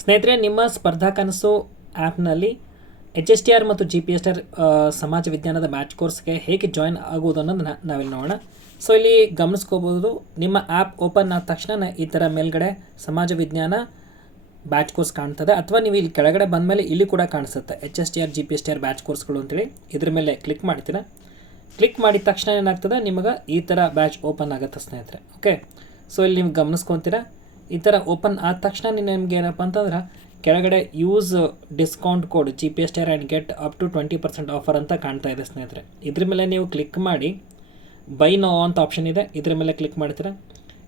ಸ್ನೇಹಿತರೆ, ನಿಮ್ಮ ಸ್ಪರ್ಧಾ ಕನಸು ಆ್ಯಪ್ನಲ್ಲಿ HSTR ಮತ್ತು GPSTR ಸಮಾಜ ವಿಜ್ಞಾನದ ಬ್ಯಾಚ್ ಕೋರ್ಸ್ಗೆ ಹೇಗೆ ಜಾಯ್ನ್ ಆಗುವುದು ಅನ್ನೋದನ್ನು ನಾವಿಲ್ಲಿ ನೋಡೋಣ. ಸೊ ಇಲ್ಲಿ ಗಮನಿಸ್ಕೋಬೋದು, ನಿಮ್ಮ ಆ್ಯಪ್ ಓಪನ್ ಆದ ತಕ್ಷಣ ಈ ಥರ ಮೇಲ್ಗಡೆ ಸಮಾಜ ವಿಜ್ಞಾನ ಬ್ಯಾಚ್ ಕೋರ್ಸ್ ಕಾಣ್ತದೆ, ಅಥವಾ ನೀವು ಇಲ್ಲಿ ಕೆಳಗಡೆ ಬಂದಮೇಲೆ ಇಲ್ಲಿ ಕೂಡ ಕಾಣಿಸುತ್ತೆ HSTR GPSTR ಬ್ಯಾಚ್ ಕೋರ್ಸ್ಗಳು ಅಂತೇಳಿ. ಇದ್ರ ಮೇಲೆ ಕ್ಲಿಕ್ ಮಾಡ್ತೀರಾ. ಕ್ಲಿಕ್ ಮಾಡಿದ ತಕ್ಷಣ ಏನಾಗ್ತದೆ, ನಿಮಗೆ ಈ ಥರ ಬ್ಯಾಚ್ ಓಪನ್ ಆಗುತ್ತೆ ಸ್ನೇಹಿತರೆ. ಓಕೆ, ಸೊ ಇಲ್ಲಿ ನೀವು ಗಮನಿಸ್ಕೊತೀರಾ, ಈ ಥರ ಓಪನ್ ಆದ ತಕ್ಷಣ ನಿಮಗೆ ಏನಪ್ಪ ಅಂತಂದ್ರೆ ಕೆಳಗಡೆ use discount code GPSTR and get up to 20% offer ಅಂತ ಕಾಣ್ತಾ ಇದೆ ಸ್ನೇಹಿತರೆ. ಇದ್ರ ಮೇಲೆ ನೀವು ಕ್ಲಿಕ್ ಮಾಡಿ ಬೈ ನೋ ಅಂತ ಆಪ್ಷನ್ ಇದೆ, ಇದ್ರ ಮೇಲೆ ಕ್ಲಿಕ್ ಮಾಡ್ತೀರಾ.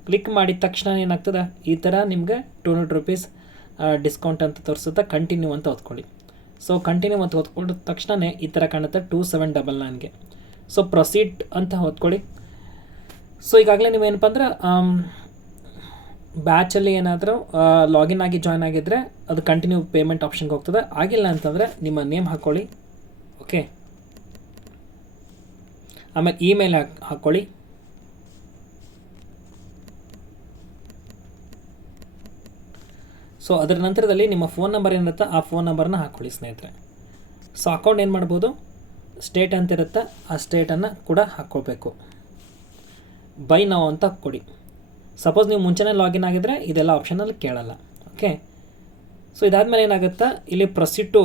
ಕ್ಲಿಕ್ ಮಾಡಿದ ತಕ್ಷಣ ಏನಾಗ್ತದೆ, ಈ ಥರ ನಿಮಗೆ 200 ರೂಪೀಸ್ ಡಿಸ್ಕೌಂಟ್ ಅಂತ ತೋರಿಸುತ್ತೆ. ಕಂಟಿನ್ಯೂ ಅಂತ ಹೊತ್ಕೊಳ್ಳಿ. ಸೊ ಕಂಟಿನ್ಯೂ ಅಂತ ಹೊತ್ಕೊಂಡ ತಕ್ಷಣ ಈ ಥರ ಕಾಣುತ್ತೆ 2799ಗೆ. ಸೊ ಪ್ರೊಸೀಡ್ ಅಂತ ಹೊತ್ಕೊಳ್ಳಿ. ಸೊ ಈಗಾಗಲೇ ನೀವೇನಪ್ಪ ಅಂದ್ರೆ ಬ್ಯಾಚಲ್ಲಿ ಏನಾದರೂ ಲಾಗಿನ್ ಆಗಿ ಜಾಯ್ನ್ ಆಗಿದ್ದರೆ ಅದು ಕಂಟಿನ್ಯೂ ಪೇಮೆಂಟ್ ಆಪ್ಷನ್ಗೆ ಹೋಗ್ತದೆ. ಆಗಿಲ್ಲ ಅಂತಂದರೆ ನಿಮ್ಮ ನೇಮ್ ಹಾಕ್ಕೊಳ್ಳಿ. ಓಕೆ, ಆಮೇಲೆ ಇಮೇಲ್ ಹಾಕ್ಕೊಳ್ಳಿ. ಸೊ ಅದರ ನಂತರದಲ್ಲಿ ನಿಮ್ಮ ಫೋನ್ ನಂಬರ್ ಏನಿರುತ್ತೆ ಆ ಫೋನ್ ನಂಬರ್ನ ಹಾಕ್ಕೊಳ್ಳಿ ಸ್ನೇಹಿತರೆ. ಸೊ ಅಕೌಂಟ್ ಏನು ಮಾಡ್ಬೋದು, ಸ್ಟೇಟ್ ಅಂತ ಇರುತ್ತೆ, ಆ ಸ್ಟೇಟನ್ನು ಕೂಡ ಹಾಕ್ಕೊಳ್ಬೇಕು. ಬೈ ನಾವು ಅಂತ ಕೊಡಿ. ಸಪೋಸ್ ನೀವು ಮುಂಚೆನೇ ಲಾಗಿನ್ ಆಗಿದ್ದರೆ ಇದೆಲ್ಲ ಆಪ್ಷನಲ್ಲಿ ಕೇಳಲ್ಲ. ಓಕೆ, ಸೊ ಇದಾದಮೇಲೆ ಏನಾಗುತ್ತಾ, ಇಲ್ಲಿ ಪ್ರೊಸೀಡ್ ಟು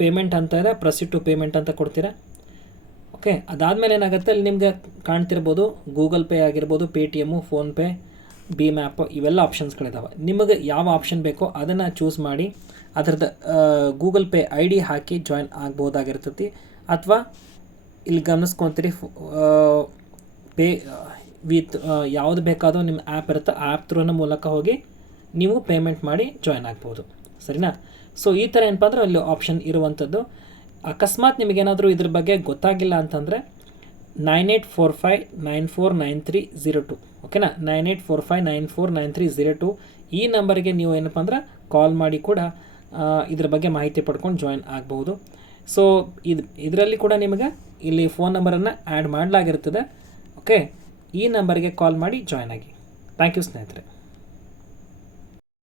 ಪೇಮೆಂಟ್ ಅಂತ ಇದೆ, ಪ್ರೊಸೀಡ್ ಟು ಪೇಮೆಂಟ್ ಅಂತ ಕೊಡ್ತೀರಾ. ಓಕೆ, ಅದಾದಮೇಲೆ ಏನಾಗುತ್ತೆ, ಇಲ್ಲಿ ನಿಮಗೆ ಕಾಣ್ತಿರ್ಬೋದು ಗೂಗಲ್ ಪೇ ಆಗಿರ್ಬೋದು, ಪೇಟಿಎಮ್ಮು, ಫೋನ್ಪೇ, ಭೀಮ್ ಆ್ಯಪ್, ಇವೆಲ್ಲ ಆಪ್ಷನ್ಸ್ಗಳಿದ್ದಾವೆ. ನಿಮಗೆ ಯಾವ ಆಪ್ಷನ್ ಬೇಕೋ ಅದನ್ನು ಚೂಸ್ ಮಾಡಿ ಅದರದ್ದು ಗೂಗಲ್ ಪೇ ID ಹಾಕಿ ಜಾಯ್ನ್ ಆಗ್ಬೋದಾಗಿರ್ತೈತಿ. ಅಥವಾ ಇಲ್ಲಿ ಗಮನಿಸ್ಕೊತೀರಿ ಪೇ ವಿತ್ ಯಾವುದು ಬೇಕಾದರೂ ನಿಮ್ಮ ಆ್ಯಪ್ ಇರುತ್ತೆ, ಆ ಆ್ಯಪ್ ಥ್ರೂನ ಮೂಲಕ ಹೋಗಿ ನೀವು ಪೇಮೆಂಟ್ ಮಾಡಿ ಜಾಯ್ನ್ ಆಗ್ಬೋದು. ಸರಿನಾ? ಸೊ ಈ ಥರ ಏನಪ್ಪ ಅಂದ್ರೆ ಅಲ್ಲಿ ಆಪ್ಷನ್ ಇರುವಂಥದ್ದು. ಅಕಸ್ಮಾತ್ ನಿಮಗೇನಾದರೂ ಇದ್ರ ಬಗ್ಗೆ ಗೊತ್ತಾಗಿಲ್ಲ ಅಂತಂದರೆ 9845949302, ಓಕೆನಾ, 9845949302 ಈ ನಂಬರ್ಗೆ ನೀವು ಏನಪ್ಪ ಅಂದ್ರೆ ಕಾಲ್ ಮಾಡಿ ಕೂಡ ಇದ್ರ ಬಗ್ಗೆ ಮಾಹಿತಿ ಪಡ್ಕೊಂಡು ಜಾಯ್ನ್ ಆಗ್ಬೋದು. ಸೊ ಇದರಲ್ಲಿ ಕೂಡ ನಿಮಗೆ ಇಲ್ಲಿ ಫೋನ್ ನಂಬರನ್ನು ಆ್ಯಡ್ ಮಾಡಲಾಗಿರ್ತದೆ. ಓಕೆ, ಈ ನಂಬರ್ಗೆ ಕಾಲ್ ಮಾಡಿ ಜಾಯ್ನ್ ಆಗಿ. ಥ್ಯಾಂಕ್ ಯು ಸ್ನೇಹಿತರೆ.